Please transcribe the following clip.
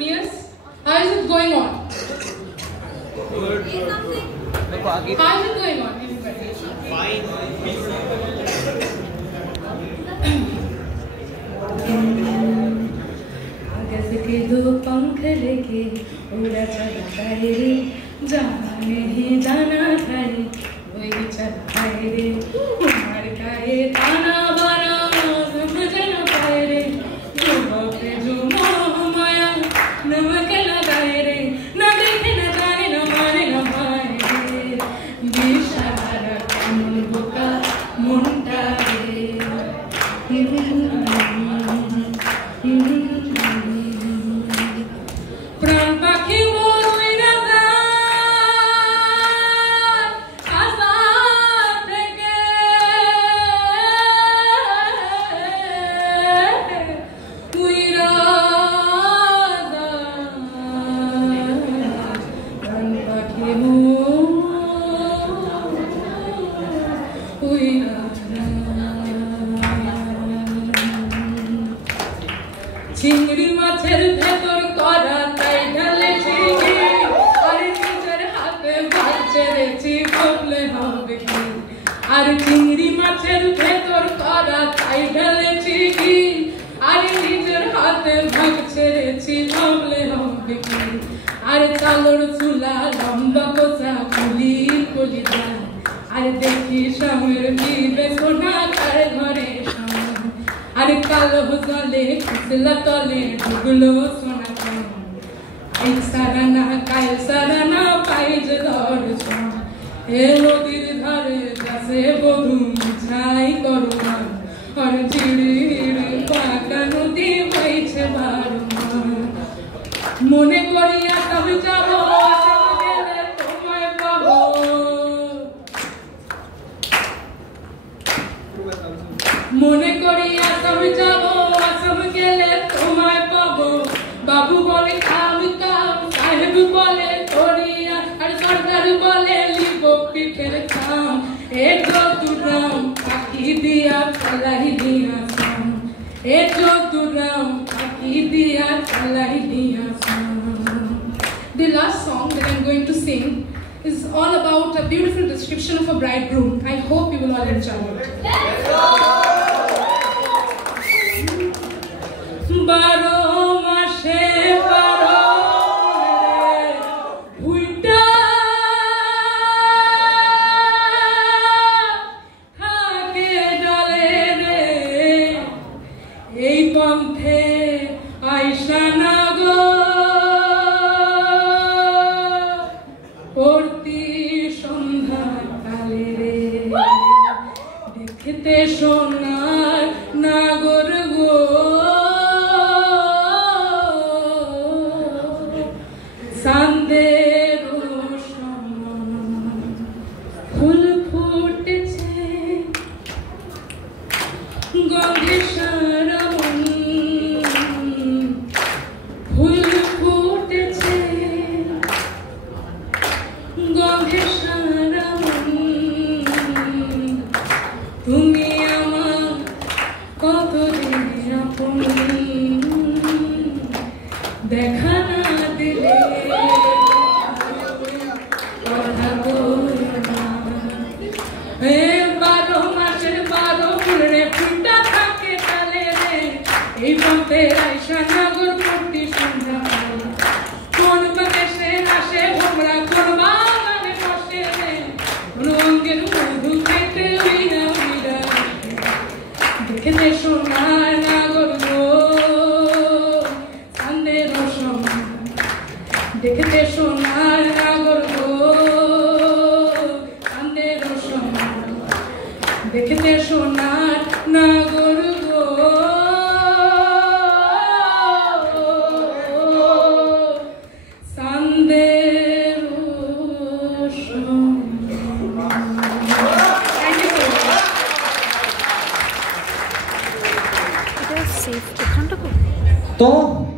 Yes. How is it going on? Good. How is it going on? Everybody? Fine. कागज के दो पंख लेके उड़ा चला है रे जहाँ नहीं जाना था रे वही चला है रे उमर का ये ताना बाना समझ न पाए रे जो बापे जो मोह माया नमक लगाए रे न देखे न जाने न मारे न पाए रे बेशहारा कानून बुका मुंडा रे प्राण पाखी मोर नजर आजाद के उइरादा प्राण पाखी मोर उइरादा চিংড়ি মাছের ভেতর করা তাই ঢালেছি আর নিজের হাতে ভাত ছেড়েছি বললে হবে কি আর চিংড়ি মাছের ভেতর করা তাই ঢালেছি আর নিজের হাতে ভাত ছেড়েছি বললে হবে কি আর চালর চুলা লম্বা কোচা কুলি কলি যায় আর দেখি সামের দিবে সোনা কার ঘরে আর কালো জলে কুসলা তলে ডুবলো সোনা কান এক সারানা কাল সারানা পাইজ দর্শন এ নদীর ধারে কাছে বধু ছাই করুণা আর ঝিড়ির পাকা নদী বইছে বারুমা মনে করিয়া তবে যাব তোমায় পাবো মনে করিয়া তবে যাব আসাম গেলে তোমায় পাবো বাবু বলে কাম কাম সাহেব বলে করিয়া আর সরকার বলে লিব পিঠের খাম এ চতুরাম পাখি দিয়া চালাই দিয়া সাম এ চতুরাম পাখি দিয়া চালাই দিয়া সাম The last song that I'm going to sing is all about a beautiful description of a bridegroom. I hope you will all enjoy it. বারো মাসে বারো ভুইটা থাকে জলে রে এই পন্থে আইসা না গো পড়তি সন্ধ্যা কালে রে দেখতে সোনার নাগর গো সান্দের ফুল ফুটেছে গন্ধে সারা মন ফুল ফুটেছে গন্ধে সারা মন তুমি আমার কতদিন আপন দেখা না দিলে বারো মাসের বারো ফুল রে ফুলটা থাকে তালে রে এই পথে আইসা নাগর পট্টি সন্ধ্যা কোন প্রদেশে আসে ভোমরা কোন বাগানে বসে রে কোন অঙ্গের মধু খেতে উইরা উইরা দেখতে সোনার নাগর গো সান্দের সময় দেখতে সোনার নাগর গো সান্দের সময় দেখতে সোনার নাগর